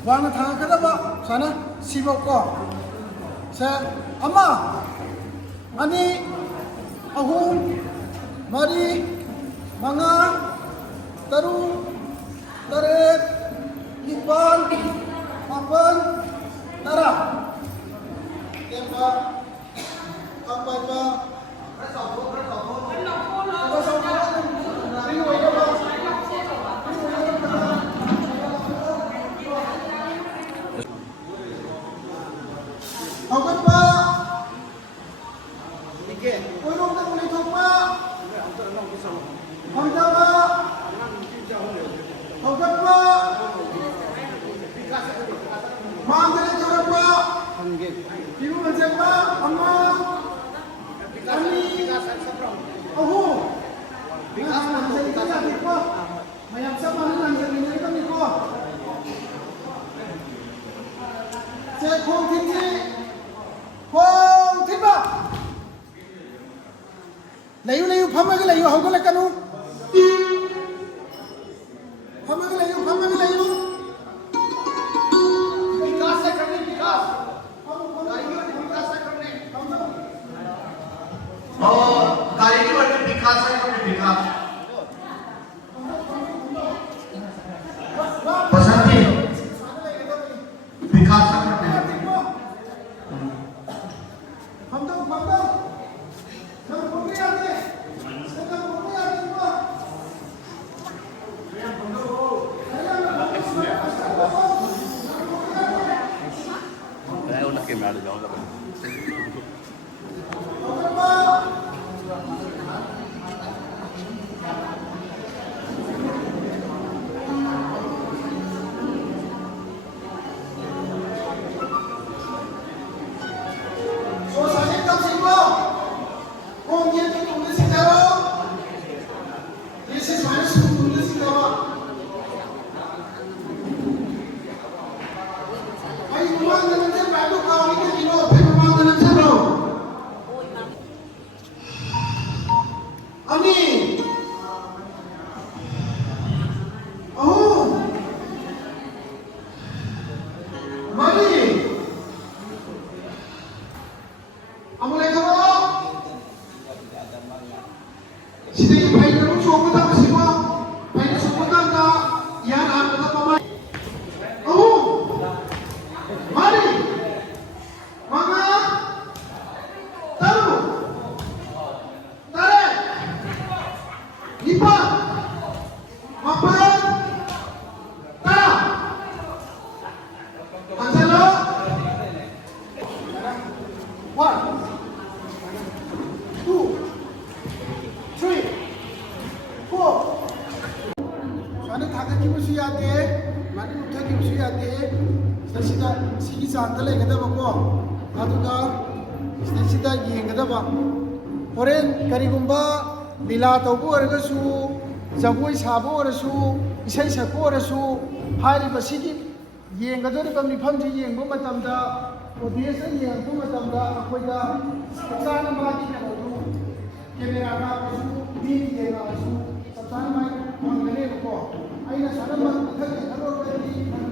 Wang thang kada ba sana sibok ko. Sa ama ani ahum mari manga taru taret nipal mapan tara tempa apa ba Haukan pa. Sige. Ulong na ulit pa. Haukan pa. Haukan pa. Maangkan cara pa. Ibu macam pa. Amma. Kami. Oh. Bikas na sa dito. Mayam sa manan sa inyo kami ko. Cek kong tinggi. Kong tiba. Layu pamaga layu hauga lakanu. Pamaga layu. Vikas से करने vikas. कारीगर विकास से करने. और कारीगर वर्ग विकास से करने विकास. पसंद है. विकास से करने. Udah kayak ada jauh lah. Horen karigumba lila taubu oragasu jagoi sabu orasu isai saku orasu hari basigi yengadori ba mifamji yengbu matamda audience yengbu matamda akoida sana magi na odu camera na odu video na odu sana mai on gane ko aina sana ma thak